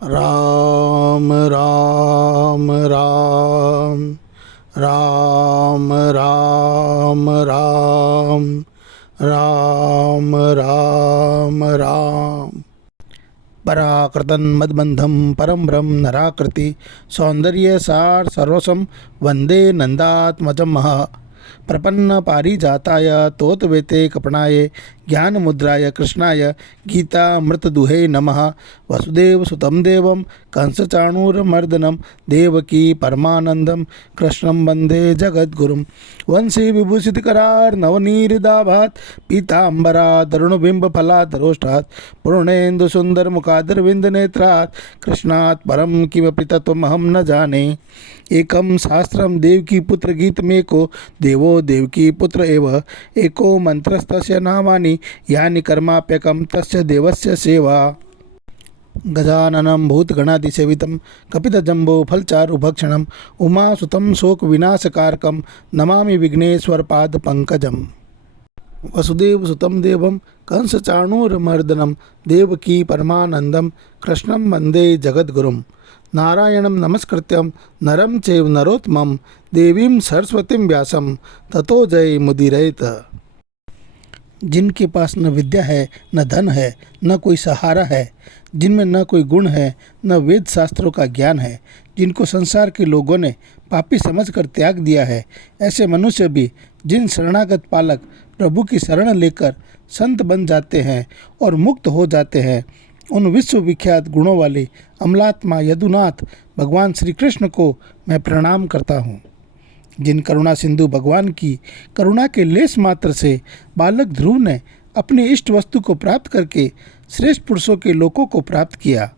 राम राम राम राम राम राम राम राम राम। पराकृतं मद्बन्धं परं ब्रह्म नराकृति सौंदर्य सार सर्वसं वंदे नंदात्मजं महा। प्रपन्न पारिजाताय तोतवेते कपणाय ज्ञान मुद्राय कृष्णाय गीता मृतदुहे नमः। वसुदेव सुतं देवं कंसचाणूरमर्दनं देवकी परमानंदं कृष्णं वंदे जगद्गुरुं। वंशी विभूषितकरार नवनीरिदाभात पीतांबरा तरुणबिंब फलाधरोष्ठात् पूर्णेन्दु सुंदर मुखादरविंद नेत्रात् कृष्णात् परम किमपि तत्त्वमहं न जाने। एकम शास्त्रम देवकी पुत्र गीत में को देवो देवकी पुत्र एव एको मंत्रस्तस्य नामानि यानि कर्माप्यकम तस्य देवस्य सेवा। गजाननं भूतगणाधिसेवितं कपितजम्बो फलचारुभक्षणं उमासुतं शोकविनाशकारकं नमामि विघ्नेश्वरपादपङ्कजम्। वसुदेवसुतं देवं कंसचाणूरमर्दनं देवकी परमानंदं कृष्णं वंदे जगद्गुरुं। नारायणं नमस्कृत्यं नरं चैव नरोत्तमं देवीं सरस्वतीं व्यासं ततो जय मुदीरयेत। जिनके पास न विद्या है, न धन है, न कोई सहारा है, जिनमें न कोई गुण है, न वेद शास्त्रों का ज्ञान है, जिनको संसार के लोगों ने पापी समझकर त्याग दिया है, ऐसे मनुष्य भी जिन शरणागत पालक प्रभु की शरण लेकर संत बन जाते हैं और मुक्त हो जाते हैं, उन विश्वविख्यात गुणों वाले अमलात्मा यदुनाथ भगवान श्री कृष्ण को मैं प्रणाम करता हूँ। जिन करुणा सिंधु भगवान की करुणा के लेस मात्र से बालक ध्रुव ने अपनी इष्ट वस्तु को प्राप्त करके श्रेष्ठ पुरुषों के लोकों को प्राप्त किया,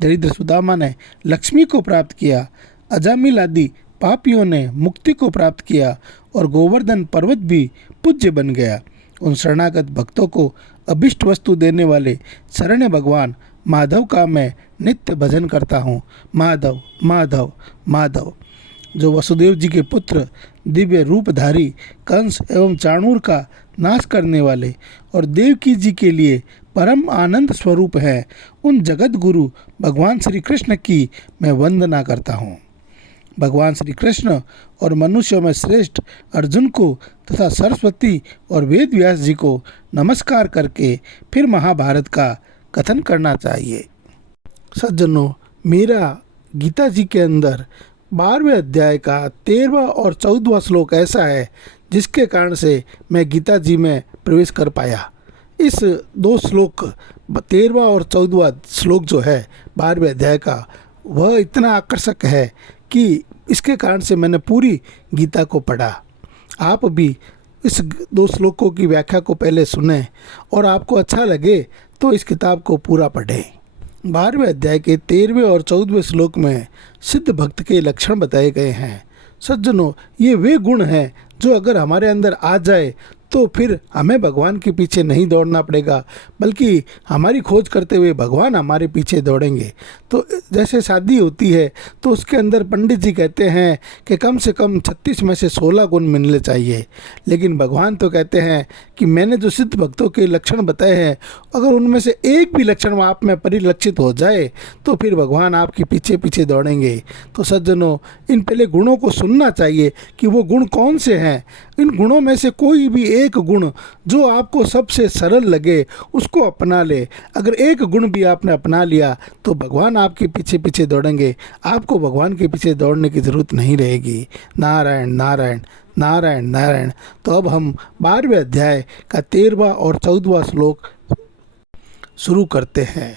दरिद्र सुदामा ने लक्ष्मी को प्राप्त किया, अजामिल आदि पापियों ने मुक्ति को प्राप्त किया और गोवर्धन पर्वत भी पूज्य बन गया, उन शरणागत भक्तों को अभिष्ट वस्तु देने वाले शरण्य भगवान माधव का मैं नित्य भजन करता हूँ। माधव माधव माधव। जो वसुदेव जी के पुत्र दिव्य रूपधारी कंस एवं चाणूर का नाश करने वाले और देवकी जी के लिए परम आनंद स्वरूप है, उन जगत गुरु भगवान श्री कृष्ण की मैं वंदना करता हूँ। भगवान श्री कृष्ण और मनुष्यों में श्रेष्ठ अर्जुन को तथा सरस्वती और वेद व्यास जी को नमस्कार करके फिर महाभारत का कथन करना चाहिए। सज्जनों, मेरा गीता जी के अंदर 12वें अध्याय का 13वां और 14वां श्लोक ऐसा है जिसके कारण से मैं गीता जी में प्रवेश कर पाया। इस दो श्लोक 13वां और 14वां श्लोक जो है 12वें अध्याय का, वह इतना आकर्षक है कि इसके कारण से मैंने पूरी गीता को पढ़ा। आप भी इस दो श्लोकों की व्याख्या को पहले सुने और आपको अच्छा लगे तो इस किताब को पूरा पढ़ें। 12वें अध्याय के 13वें और 14वें श्लोक में सिद्ध भक्त के लक्षण बताए गए हैं। सज्जनों, ये वे गुण हैं जो अगर हमारे अंदर आ जाए तो फिर हमें भगवान के पीछे नहीं दौड़ना पड़ेगा, बल्कि हमारी खोज करते हुए भगवान हमारे पीछे दौड़ेंगे। तो जैसे शादी होती है तो उसके अंदर पंडित जी कहते हैं कि कम से कम 36 में से 16 गुण मिलने चाहिए, लेकिन भगवान तो कहते हैं कि मैंने जो सिद्ध भक्तों के लक्षण बताए हैं, अगर उनमें से एक भी लक्षण आप में परिलक्षित हो जाए तो फिर भगवान आपके पीछे पीछे दौड़ेंगे। तो सज्जनों, इन पहले गुणों को सुनना चाहिए कि वो गुण कौन से हैं। इन गुणों में से कोई भी एक गुण जो आपको सबसे सरल लगे उसको अपना ले। अगर एक गुण भी आपने अपना लिया तो भगवान आपके पीछे पीछे दौड़ेंगे, आपको भगवान के पीछे दौड़ने की ज़रूरत नहीं रहेगी। नारायण नारायण नारायण नारायण। तो अब हम 12वें अध्याय का 13वां और 14वां श्लोक शुरू करते हैं।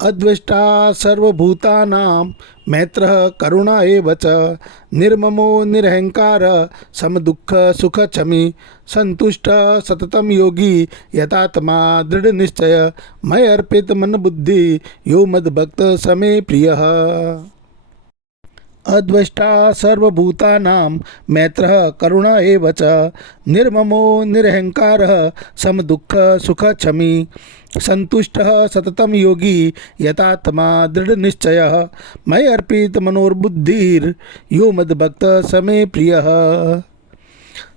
अद्वेष्टा सर्वभूतानां मैत्रः करुणा एव च निर्ममो निरहंकार समदुःख सुख क्षमी संतुष्ट सततं योगी यतात्मा दृढ़ निश्चय मय अर्पित मन बुद्धि यो मद्भक्त समे प्रियः। अद्वेष्टा सर्वभूतानां मैत्रः करुणा एव च निर्ममो निरहंकारः समदुःख सुख क्षमी संतुष्टः सततं योगी यतात्मा दृढ़ निश्चयः मय अर्पित मनोर्बुद्धिर यो मद्भक्त समे प्रियः।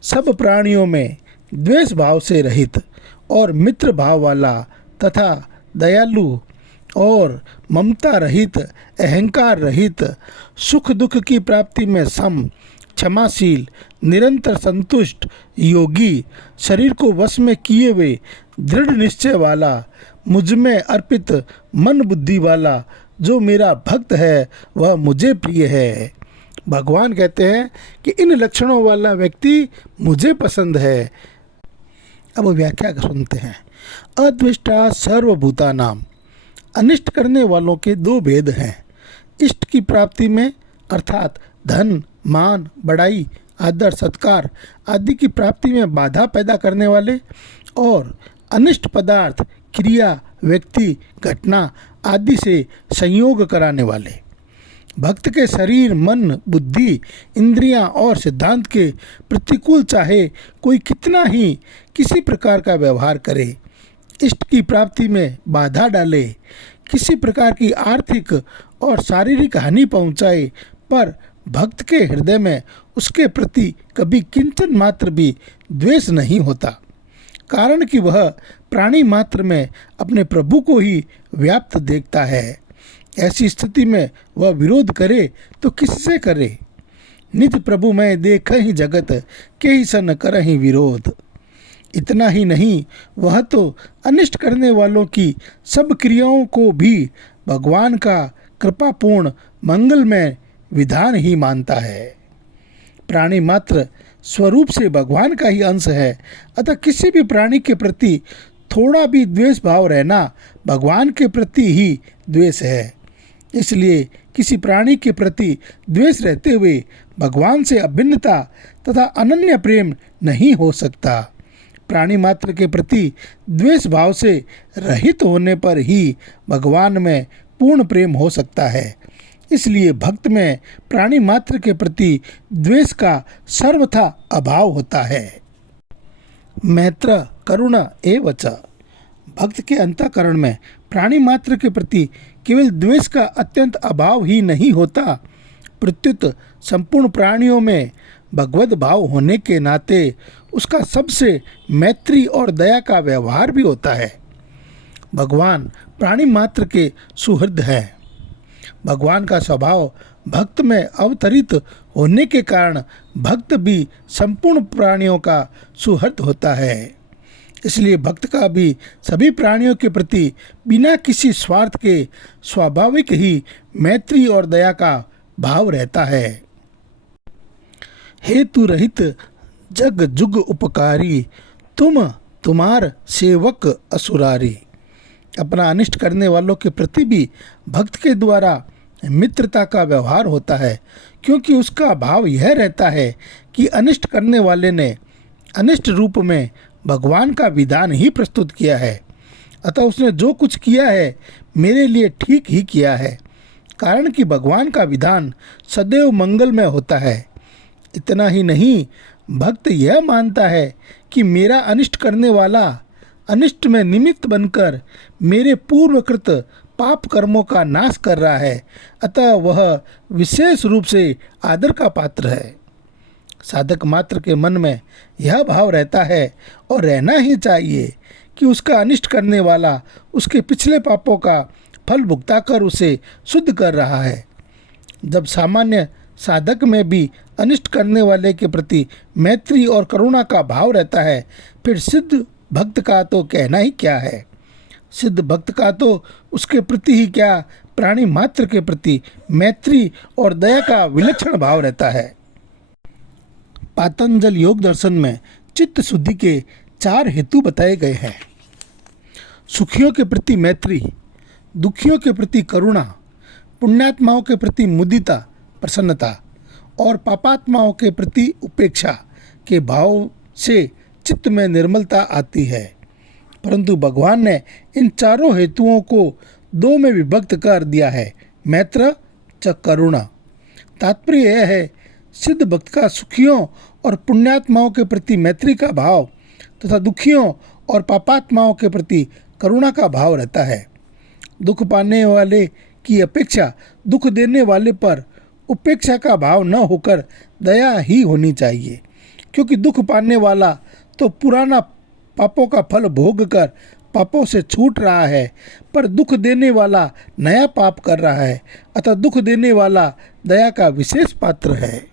सब प्राणियों में द्वेष भाव से रहित और मित्र भाव वाला तथा दयालु और ममता रहित, अहंकार रहित, सुख दुख की प्राप्ति में सम, क्षमाशील, निरंतर संतुष्ट, योगी, शरीर को वश में किए हुए, दृढ़ निश्चय वाला, मुझ में अर्पित मन बुद्धि वाला जो मेरा भक्त है वह मुझे प्रिय है। भगवान कहते हैं कि इन लक्षणों वाला व्यक्ति मुझे पसंद है। अब व्याख्या सुनते हैं। अद्वेष्टा सर्वभूतानाम, अनिष्ट करने वालों के दो भेद हैं। इष्ट की प्राप्ति में अर्थात धन, मान, बड़ाई, आदर, सत्कार आदि की प्राप्ति में बाधा पैदा करने वाले, और अनिष्ट पदार्थ, क्रिया, व्यक्ति, घटना आदि से संयोग कराने वाले। भक्त के शरीर, मन, बुद्धि, इंद्रियां और सिद्धांत के प्रतिकूल चाहे कोई कितना ही किसी प्रकार का व्यवहार करे, इष्ट की प्राप्ति में बाधा डाले, किसी प्रकार की आर्थिक और शारीरिक हानि पहुंचाए, पर भक्त के हृदय में उसके प्रति कभी किंचन मात्र भी द्वेष नहीं होता, कारण कि वह प्राणी मात्र में अपने प्रभु को ही व्याप्त देखता है। ऐसी स्थिति में वह विरोध करे तो किससे करे। निज प्रभु में देख ही जगत के ही सन करहि विरोध। इतना ही नहीं, वह तो अनिष्ट करने वालों की सब क्रियाओं को भी भगवान का कृपापूर्ण मंगलमय विधान ही मानता है। प्राणी मात्र स्वरूप से भगवान का ही अंश है, अतः किसी भी प्राणी के प्रति थोड़ा भी द्वेष भाव रहना भगवान के प्रति ही द्वेष है। इसलिए किसी प्राणी के प्रति द्वेष रहते हुए भगवान से अभिन्नता तथा अनन्य प्रेम नहीं हो सकता। प्राणी मात्र के प्रति द्वेष भाव से रहित होने पर ही भगवान में पूर्ण प्रेम हो सकता है। इसलिए भक्त में प्राणी मात्र के प्रति द्वेष का सर्वथा अभाव होता है। मैत्र करुणा एवच, भक्त के अंतःकरण में प्राणी मात्र के प्रति केवल द्वेष का अत्यंत अभाव ही नहीं होता, प्रत्युत संपूर्ण प्राणियों में भगवद भाव होने के नाते उसका सबसे मैत्री और दया का व्यवहार भी होता है। भगवान प्राणी मात्र के सुहृद है। भगवान का स्वभाव भक्त में अवतरित होने के कारण भक्त भी संपूर्ण प्राणियों का सुहृद होता है। इसलिए भक्त का भी सभी प्राणियों के प्रति बिना किसी स्वार्थ के स्वाभाविक ही मैत्री और दया का भाव रहता है। हेतु रहित जग जुग उपकारी, तुम तुम्हार सेवक असुरारी। अपना अनिष्ट करने वालों के प्रति भी भक्त के द्वारा मित्रता का व्यवहार होता है, क्योंकि उसका भाव यह रहता है कि अनिष्ट करने वाले ने अनिष्ट रूप में भगवान का विधान ही प्रस्तुत किया है, अतः उसने जो कुछ किया है मेरे लिए ठीक ही किया है, कारण कि भगवान का विधान सदैव मंगलमय होता है। इतना ही नहीं, भक्त यह मानता है कि मेरा अनिष्ट करने वाला अनिष्ट में निमित्त बनकर मेरे पूर्वकृत पाप कर्मों का नाश कर रहा है, अतः वह विशेष रूप से आदर का पात्र है। साधक मात्र के मन में यह भाव रहता है और रहना ही चाहिए कि उसका अनिष्ट करने वाला उसके पिछले पापों का फल भुगताकर उसे शुद्ध कर रहा है। जब सामान्य साधक में भी अनिष्ट करने वाले के प्रति मैत्री और करुणा का भाव रहता है, फिर सिद्ध भक्त का तो कहना ही क्या है। सिद्ध भक्त का तो उसके प्रति ही क्या, प्राणी मात्र के प्रति मैत्री और दया का विलक्षण भाव रहता है। पातंजल योग दर्शन में चित्त शुद्धि के 4 हेतु बताए गए हैं। सुखियों के प्रति मैत्री, दुखियों के प्रति करुणा, पुण्यात्माओं के प्रति मुदिता प्रसन्नता और पापात्माओं के प्रति उपेक्षा के भाव से चित्त में निर्मलता आती है। परंतु भगवान ने इन चारों हेतुओं को 2 में विभक्त कर दिया है, मैत्र च करुणा। तात्पर्य यह है, सिद्ध भक्त का सुखियों और पुण्यात्माओं के प्रति मैत्री का भाव तथा दुखियों और पापात्माओं के प्रति करुणा का भाव रहता है। दुख पाने वाले की अपेक्षा दुख देने वाले पर उपेक्षा का भाव न होकर दया ही होनी चाहिए, क्योंकि दुख पाने वाला तो पुराना पापों का फल भोग कर पापों से छूट रहा है, पर दुख देने वाला नया पाप कर रहा है, अतः दुख देने वाला दया का विशेष पात्र है।